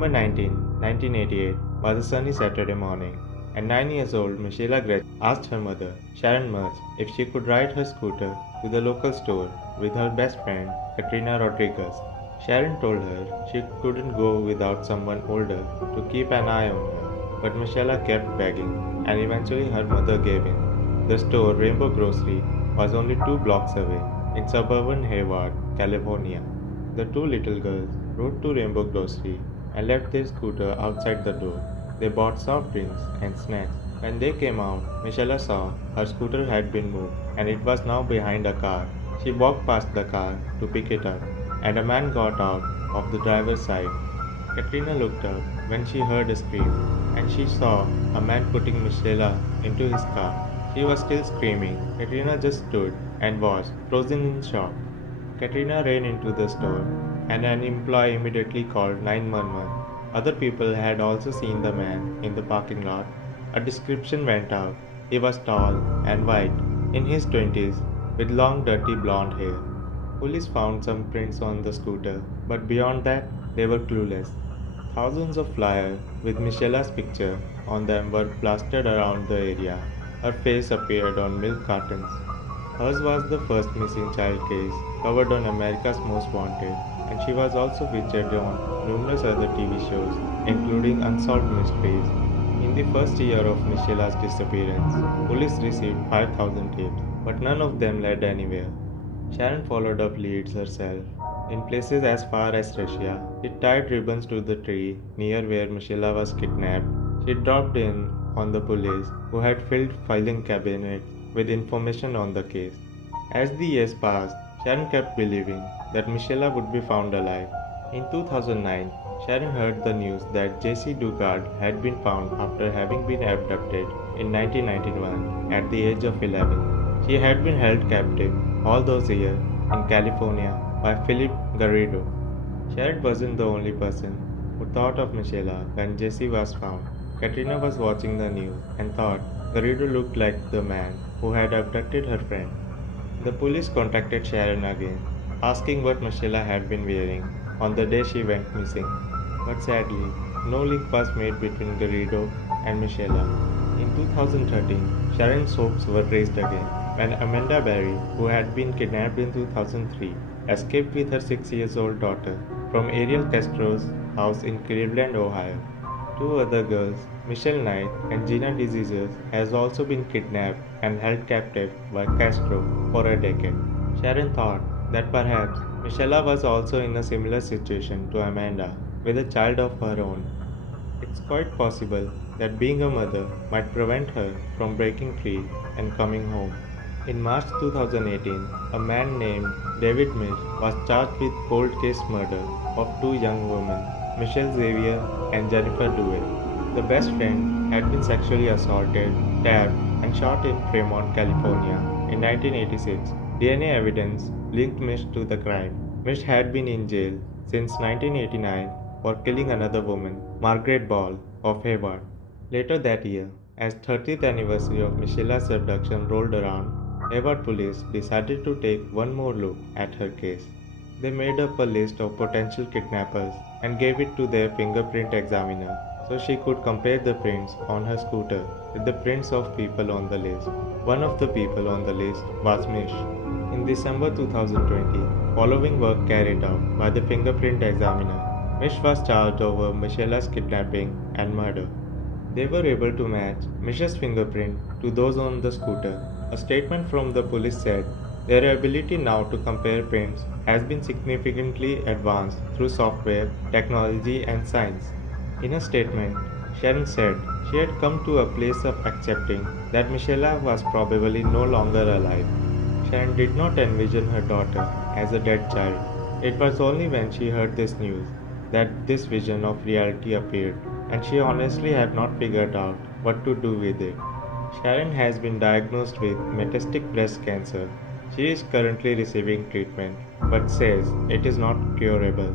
November 19, 1988 was a sunny Saturday morning, and 9 years old Michela Gretsch asked her mother, Sharon Mertz, if she could ride her scooter to the local store with her best friend, Katrina Rodriguez. Sharon told her she couldn't go without someone older to keep an eye on her, but Michela kept begging, and eventually her mother gave in. The store, Rainbow Grocery, was only 2 blocks away in suburban Hayward, California. The two little girls rode to Rainbow Grocery and left their scooter outside the door. They bought soft drinks and snacks. When they came out, Michelle saw her scooter had been moved and it was now behind a car. She walked past the car to pick it up, and a man got out of the driver's side. Katrina looked up when she heard a scream, and she saw a man putting Michelle into his car. She was still screaming. Katrina just stood and watched, frozen in shock. Katrina ran into the store, and an employee immediately called 911. Other people had also seen the man in the parking lot. A description went out. He was tall and white, in his 20s, with long dirty blonde hair. Police found some prints on the scooter, but beyond that, they were clueless. Thousands of flyers with Michela's picture on them were plastered around the area. Her face appeared on milk cartons. Hers was the first missing child case covered on America's Most Wanted, and she was also featured on numerous other TV shows, including Unsolved Mysteries. In the first year of Michela's disappearance, police received 5,000 tips, but none of them led anywhere. Sharon followed up leads herself. In places as far as Russia, she tied ribbons to the tree near where Michela was kidnapped. She dropped in on the police, who had filled filing cabinets with information on the case. As the years passed, Sharon kept believing that Michela would be found alive. In 2009, Sharon heard the news that Jessie Dugard had been found after having been abducted in 1991 at the age of 11. She had been held captive all those years in California by Philip Garrido. Sharon wasn't the only person who thought of Michela when Jessie was found. Katrina was watching the news and thought Garrido looked like the man who had abducted her friend. The police contacted Sharon again, asking what Michela had been wearing on the day she went missing. But sadly, no link was made between Garrido and Michela. In 2013, Sharon's hopes were raised again when Amanda Berry, who had been kidnapped in 2003, escaped with her 6-year-old daughter from Ariel Castro's house in Cleveland, Ohio. Two other girls, Michelle Knight and Gina DeZizer, has also been kidnapped and held captive by Castro for a decade. Sharon thought that perhaps Michela was also in a similar situation to Amanda, with a child of her own. It's quite possible that being a mother might prevent her from breaking free and coming home. In March 2018, a man named David Mish was charged with cold case murder of two young women, Michelle Xavier and Jennifer Duell. The best friend had been sexually assaulted, stabbed, and shot in Fremont, California in 1986. DNA evidence linked Mish to the crime. Mish had been in jail since 1989 for killing another woman, Margaret Ball of Hayward. Later that year, as 30th anniversary of Michela's abduction rolled around, Hayward police decided to take one more look at her case. They made up a list of potential kidnappers and gave it to their fingerprint examiner so she could compare the prints on her scooter with the prints of people on the list. One of the people on the list was Mish. In December 2020, following work carried out by the fingerprint examiner, Mish was charged over Michela's kidnapping and murder. They were able to match Mish's fingerprint to those on the scooter. A statement from the police said their ability now to compare prints has been significantly advanced through software, technology, and science. In a statement, Sharon said she had come to a place of accepting that Michela was probably no longer alive. Sharon did not envision her daughter as a dead child. It was only when she heard this news that this vision of reality appeared, and she honestly had not figured out what to do with it. Sharon has been diagnosed with metastatic breast cancer. She is currently receiving treatment, but says it is not curable.